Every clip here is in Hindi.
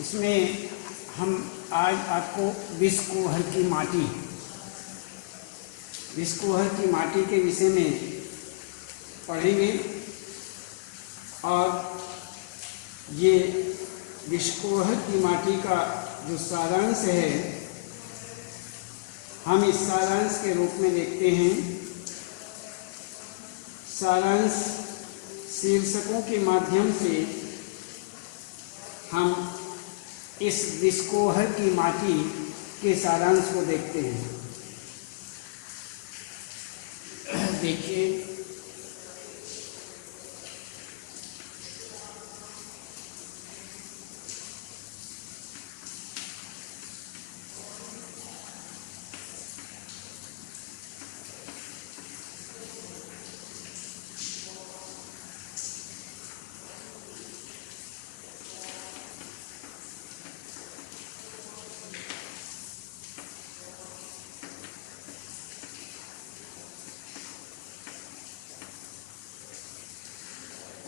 इसमें हम आज आपको विषकुहर की माटी के विषय में पढ़ेंगे। और ये विषकुहर की माटी का जो सारांश है, हम इस सारांश के रूप में देखते हैं। सारांश शीर्षकों के माध्यम से हम इस विषकुहर की माटी के सारांश को देखते हैं। देखिए,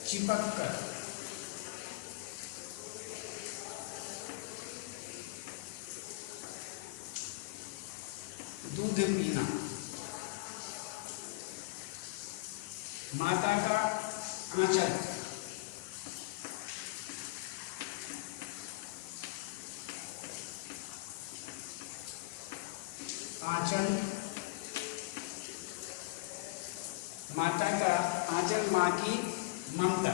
चिपक कर दूध पीना, माता का आंचल, माता का आंचल, माँ की ममता।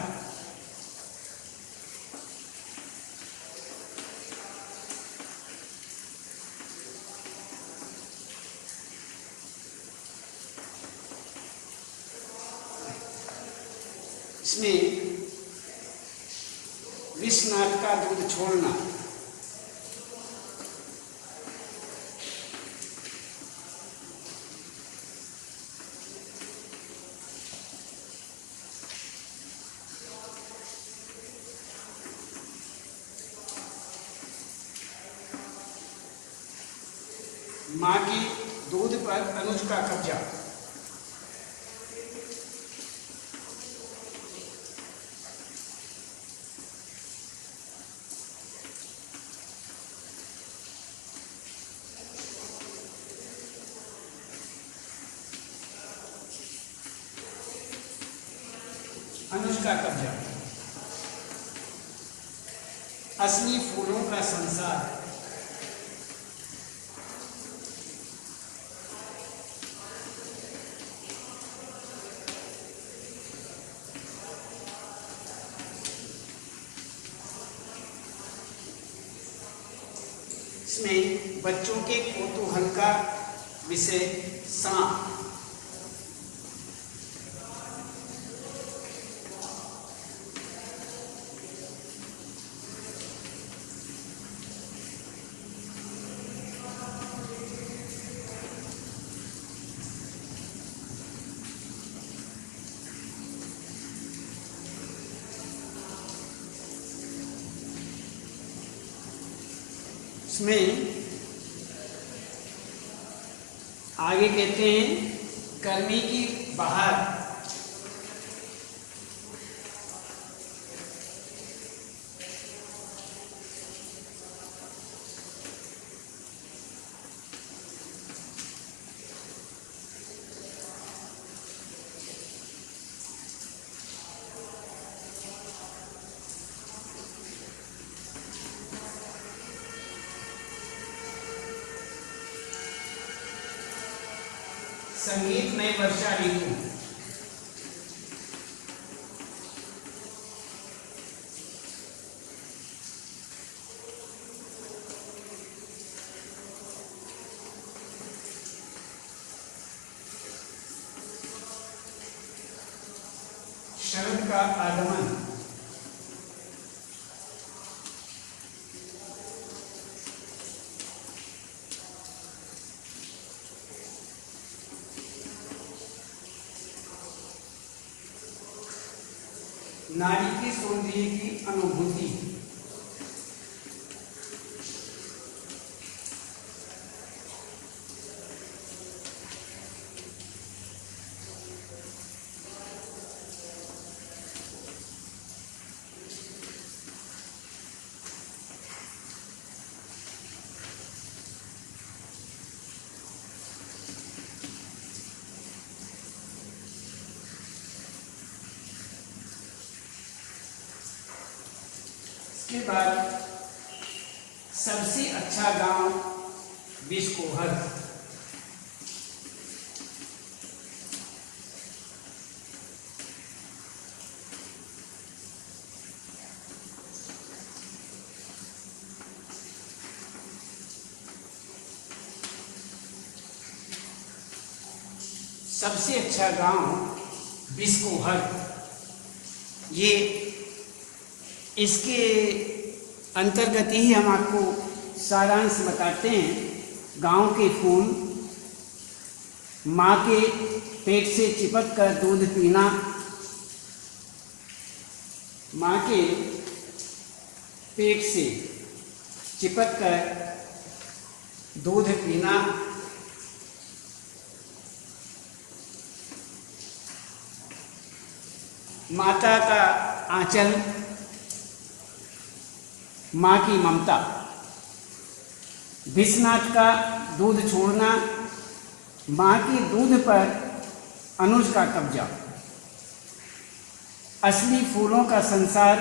इसमें विषनाथ का दूध छोड़ना, माँ की दूध पर अनुज का कब्जा, अनुज का कब्जा, असली फूलों का संसार, इसमें बच्चों के कौतूहल का विषय सांप, इसमें आगे कहते हैं गर्मी की बहार, संगीत में वर्षा ऋतु, शरद का आगमन, नारी के सौंदर्य की अनुभूति, इसके बाद सबसे अच्छा गांव बिस्कोहर। सबसे अच्छा गांव बिस्कोहर। ये इसके अंतर्गत ही हम आपको सारांश बताते हैं। गांव के फूल, माँ के पेट से चिपक कर दूध पीना, माँ के पेट से चिपक कर दूध पीना, माता का आंचल, माँ की ममता, विश्वनाथ का दूध छोड़ना, माँ की दूध पर अनुज का कब्जा, असली फूलों का संसार,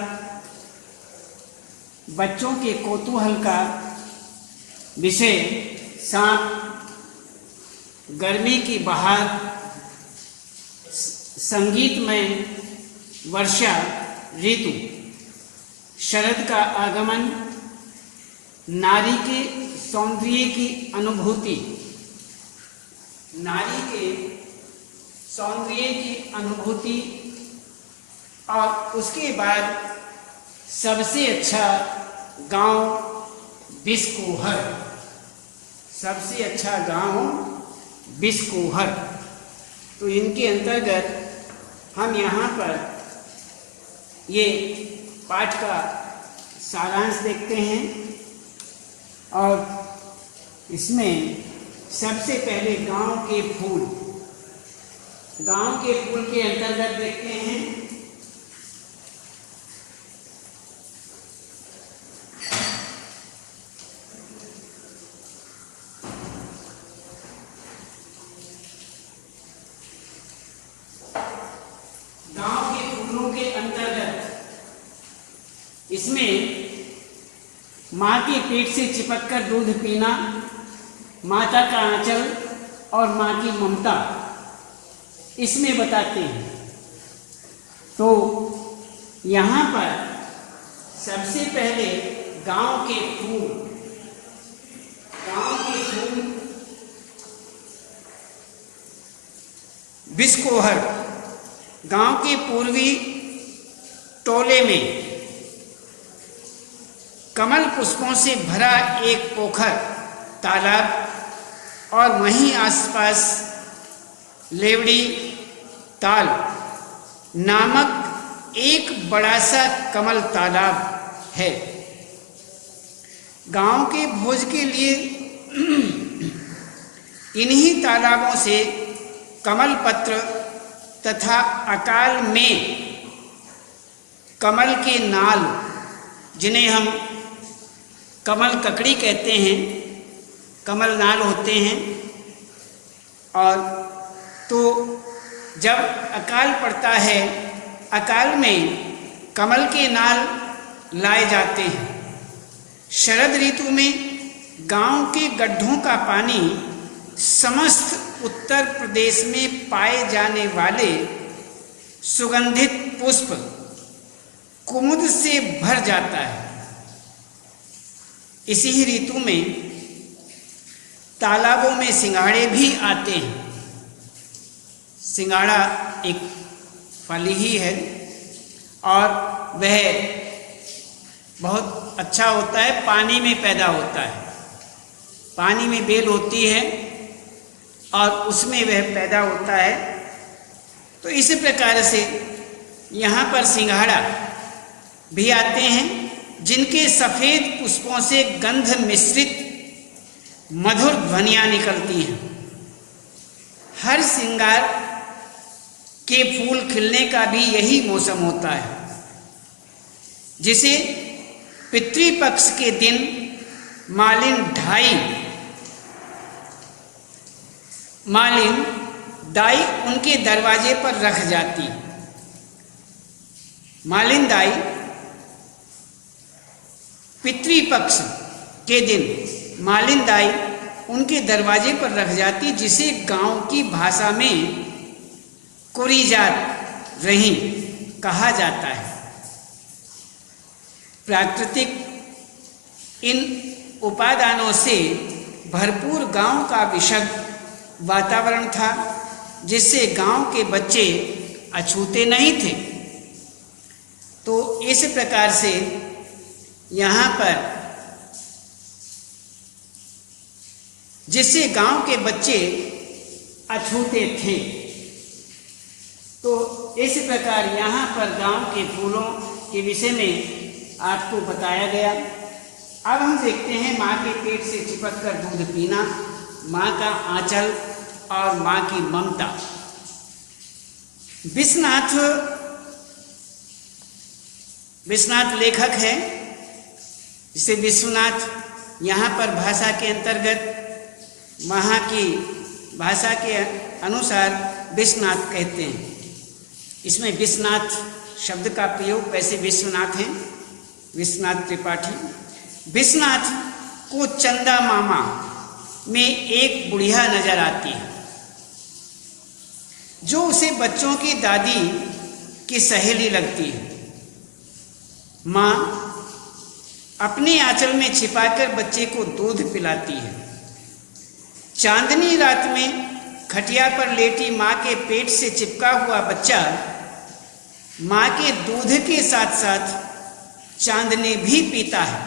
बच्चों के कौतूहल का विषय, सांप, गर्मी की बहार, संगीतमय वर्षा ऋतु, शरद का आगमन, नारी के सौंदर्य की अनुभूति, नारी के सौंदर्य की अनुभूति, और उसके बाद सबसे अच्छा गांव बिस्कोहर। सबसे अच्छा गांव बिस्कोहर। तो इनके अंतर्गत हम यहाँ पर ये पाठ का सारांश देखते हैं और इसमें सबसे पहले गांव के फूल, गांव के फूल के अंतर्गत देखते हैं इसमें माँ के पेट से चिपककर दूध पीना, माता का आंचल और माँ की ममता इसमें बताते हैं। तो यहाँ पर सबसे पहले गांव के फूल, गांव के फूल बिस्कोहर। गांव के पूर्वी टोले में कमल पुष्पों से भरा एक पोखर, तालाब और वहीं आसपास लेवड़ी ताल नामक एक बड़ा सा कमल तालाब है। गांव के भोज के लिए इन्हीं तालाबों से कमल पत्र तथा अकाल में कमल के नाल, जिन्हें हम कमल ककड़ी कहते हैं, कमल नाल होते हैं। और तो जब अकाल पड़ता है, अकाल में कमल के नाल लाए जाते हैं। शरद ऋतु में गांव के गड्ढों का पानी समस्त उत्तर प्रदेश में पाए जाने वाले सुगंधित पुष्प कुमुद से भर जाता है। इसी ही ऋतु में तालाबों में सिंघाड़े भी आते हैं। सिंघाड़ा एक फल ही है और वह बहुत अच्छा होता है, पानी में पैदा होता है। पानी में बेल होती है और उसमें वह पैदा होता है। तो इसी प्रकार से यहाँ पर सिंघाड़ा भी आते हैं, जिनके सफ़ेद पुष्पों से गंध मिश्रित मधुर ध्वनियाँ निकलती हैं। हर श्रृंगार के फूल खिलने का भी यही मौसम होता है, जिसे पितृपक्ष के दिन मालिन दाई उनके दरवाजे पर रख जाती। मालिन दाई पितृपक्ष के दिन मालिन दाई उनके दरवाजे पर रख जाती, जिसे गांव की भाषा में कुरीजात रही कहा जाता है। प्राकृतिक इन उपादानों से भरपूर गांव का विशद वातावरण था, जिससे गांव के बच्चे अछूते नहीं थे। तो इस प्रकार से यहाँ पर जिससे गांव के बच्चे अछूते थे, तो इस प्रकार यहाँ पर गांव के फूलों के विषय में आपको बताया गया। अब हम देखते हैं माँ के पेट से चिपक कर दूध पीना, माँ का आंचल और माँ की ममता। विश्वनाथ लेखक है, जिसे विश्वनाथ यहाँ पर भाषा के अंतर्गत वहाँ की भाषा के अनुसार विश्वनाथ कहते हैं। इसमें विश्वनाथ शब्द का प्रयोग वैसे विश्वनाथ हैं, विश्वनाथ त्रिपाठी। विश्वनाथ को चंदा मामा में एक बुढ़िया नजर आती है, जो उसे बच्चों की दादी की सहेली लगती है। माँ अपने आंचल में छिपाकर बच्चे को दूध पिलाती है। चांदनी रात में खटिया पर लेटी माँ के पेट से चिपका हुआ बच्चा माँ के दूध के साथ साथ चांदनी भी पीता है।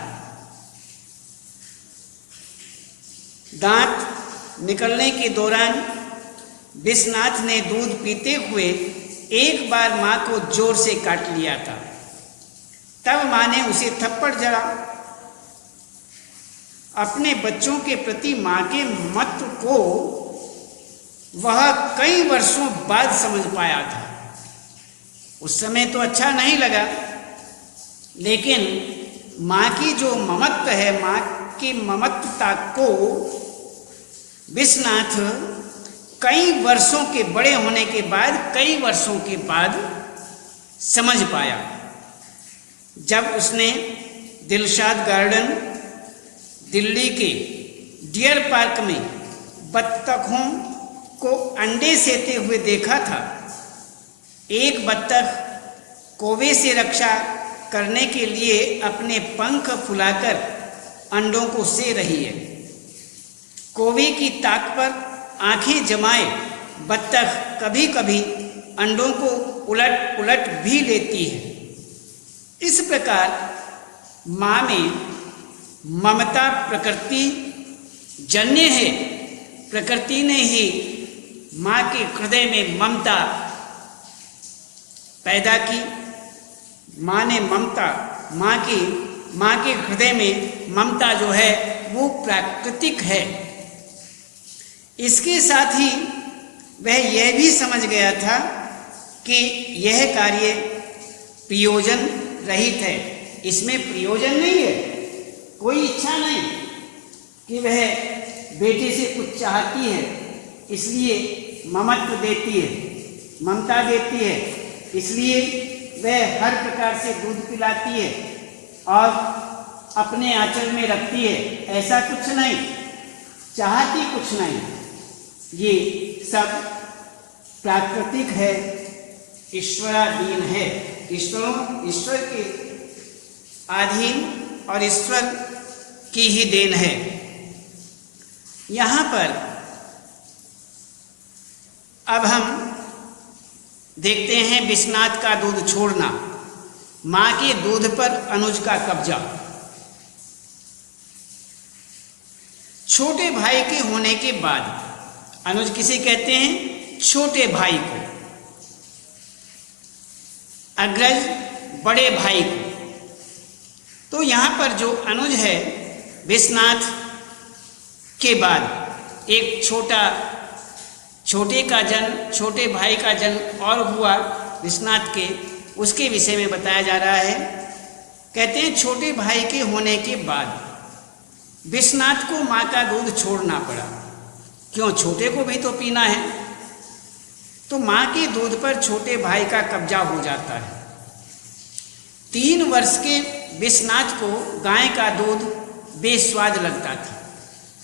दांत निकलने के दौरान विश्वनाथ ने दूध पीते हुए एक बार माँ को जोर से काट लिया था। तब माँ ने उसे थप्पड़ जड़ा। अपने बच्चों के प्रति माँ के महत्व को वह कई वर्षों बाद समझ पाया था। उस समय तो अच्छा नहीं लगा, लेकिन माँ की जो ममत्व है, माँ की ममत्वता को विश्वनाथ कई वर्षों के बड़े होने के बाद, कई वर्षों के बाद समझ पाया। जब उसने दिलशाद गार्डन दिल्ली के डियर पार्क में बत्तखों को अंडे सेते हुए देखा था। एक बत्तख कौवे से रक्षा करने के लिए अपने पंख फुलाकर अंडों को से रही है। कौवे की ताक पर आंखें जमाए बत्तख कभी कभी अंडों को उलट उलट भी लेती है। इस प्रकार माँ में ममता प्रकृति जन्य है। प्रकृति ने ही माँ के हृदय में ममता पैदा की। माँ ने ममता, माँ के हृदय में ममता जो है वो प्राकृतिक है। इसके साथ ही वह यह भी समझ गया था कि यह कार्य प्रयोजन रहित है। इसमें प्रयोजन नहीं है, कोई इच्छा नहीं कि वह बेटे से कुछ चाहती है इसलिए ममत्व देती है, ममता देती है, इसलिए वह हर प्रकार से दूध पिलाती है और अपने आंचल में रखती है। ऐसा कुछ नहीं, चाहती कुछ नहीं। ये सब प्राकृतिक है, ईश्वराधीन है। ईश्वर के अधीन और ईश्वर की ही देन है। यहाँ पर अब हम देखते हैं विश्वनाथ का दूध छोड़ना, माँ के दूध पर अनुज का कब्जा। छोटे भाई के होने के बाद, अनुज किसे कहते हैं? छोटे भाई को, अग्रज बड़े भाई को। तो यहाँ पर जो अनुज है, विश्वनाथ के बाद एक छोटे भाई का जन्म और हुआ विश्वनाथ के, उसके विषय में बताया जा रहा है। कहते हैं छोटे भाई के होने के बाद विश्वनाथ को माँ का दूध छोड़ना पड़ा। क्यों? छोटे को भी तो पीना है। तो माँ के दूध पर छोटे भाई का कब्जा हो जाता है। 3 वर्ष के विश्वनाथ को गाय का दूध बेस्वाद लगता था,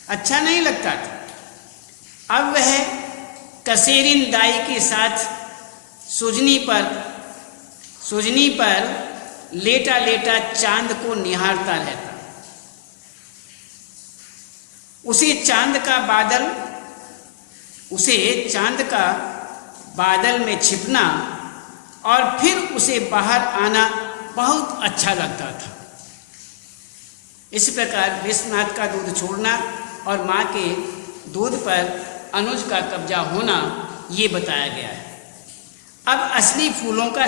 अच्छा नहीं लगता था। अब वह कसेरिन दाई के साथ सुजनी पर लेटा लेटा चांद को निहारता रहता। उसे चांद का बादल में छिपना और फिर उसे बाहर आना बहुत अच्छा लगता था। इस प्रकार विश्वनाथ का दूध छोड़ना और माँ के दूध पर अनुज का कब्जा होना ये बताया गया है। अब असली फूलों का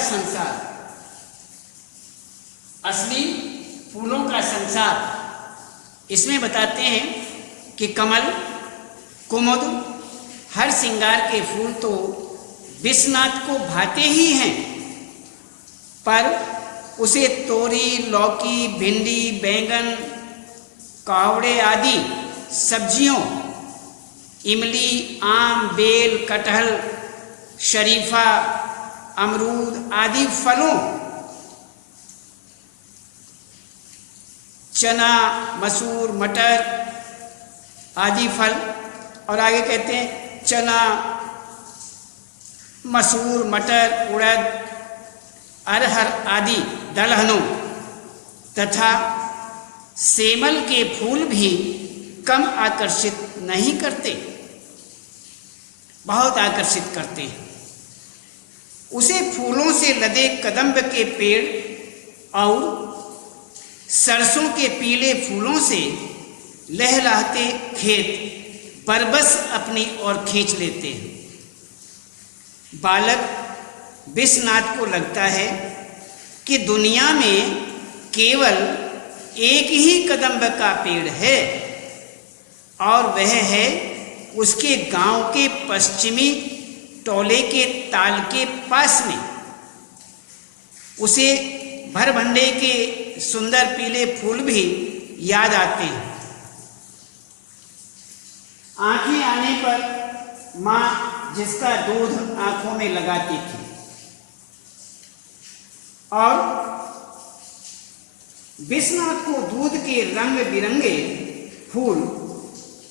संसार इसमें बताते हैं कि कमल, कुमुद, हर श्रृंगार के फूल तो विश्वनाथ को भाते ही हैं, पर उसे तोरी, लौकी, भिंडी, बैंगन, कावड़े आदि सब्जियों, इमली, आम, बेल, कटहल, शरीफा, अमरूद आदि फलों, चना, मसूर, मटर आदि फल, और आगे कहते हैं चना, मसूर, मटर, उड़द, अरहर आदि दलहनों तथा सेमल के फूल भी कम आकर्षित नहीं करते, बहुत आकर्षित करते हैं। उसे फूलों से लदे कदम्ब के पेड़ और सरसों के पीले फूलों से लहलहाते खेत बरबस अपनी ओर खींच लेते हैं। बालक विश्वनाथ को लगता है कि दुनिया में केवल एक ही कदम्ब का पेड़ है और वह है उसके गांव के पश्चिमी टोले के ताल के पास में। उसे भरभंडे के सुंदर पीले फूल भी याद आते हैं। आंखें आने पर माँ जिसका दूध आंखों में लगाती थी और विश्वनाथ को दूध के रंग बिरंगे फूल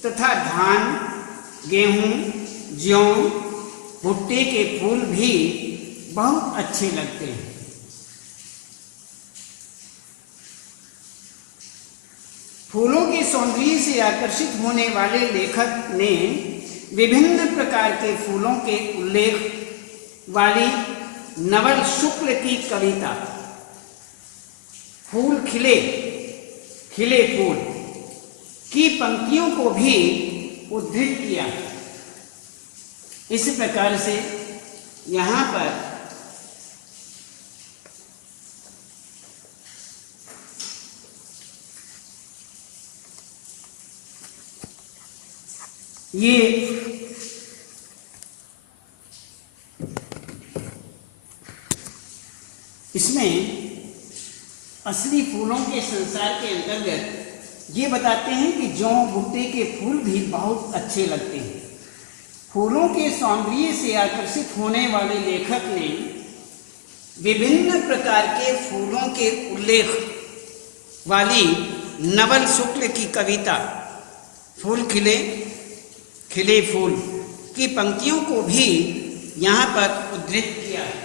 तथा धान, गेहूं, जौ, भुट्टे के फूल भी बहुत अच्छे लगते हैं। फूलों के सौंदर्य से आकर्षित होने वाले लेखक ने विभिन्न प्रकार के फूलों के उल्लेख वाली नवल शुक्ल की कविता फूल खिले खिले फूल की पंक्तियों को भी उद्धृत किया। इस प्रकार से यहाँ पर ये इसमें असली फूलों के संसार के अंतर्गत ये बताते हैं कि जौ, भुट्टे के फूल भी बहुत अच्छे लगते हैं। फूलों के सौंदर्य से आकर्षित होने वाले लेखक ने विभिन्न प्रकार के फूलों के उल्लेख वाली नवल शुक्ल की कविता फूल खिले खिले फूल की पंक्तियों को भी यहाँ पर उद्धृत किया है।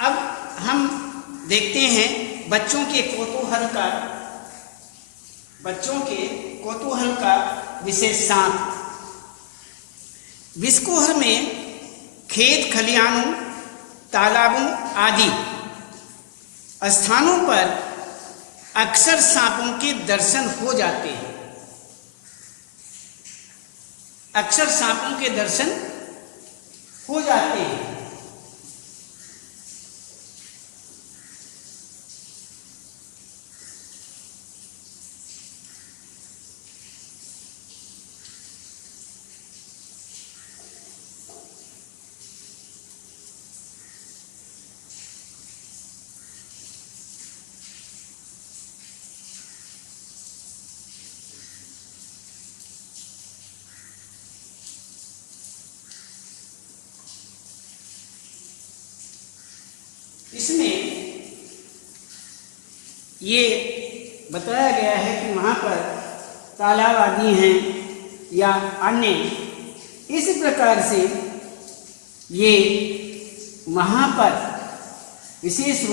अब हम देखते हैं बच्चों के कौतूहल का विषय सांप। विस्कोहर में खेत खलिहानों, तालाबों आदि स्थानों पर अक्सर सांपों के दर्शन हो जाते हैं। अक्सर सांपों के दर्शन हो जाते हैं। इसमें ये बताया गया है कि वहाँ पर तालाब आदि हैं या अन्य इस प्रकार से ये वहाँ पर विशेष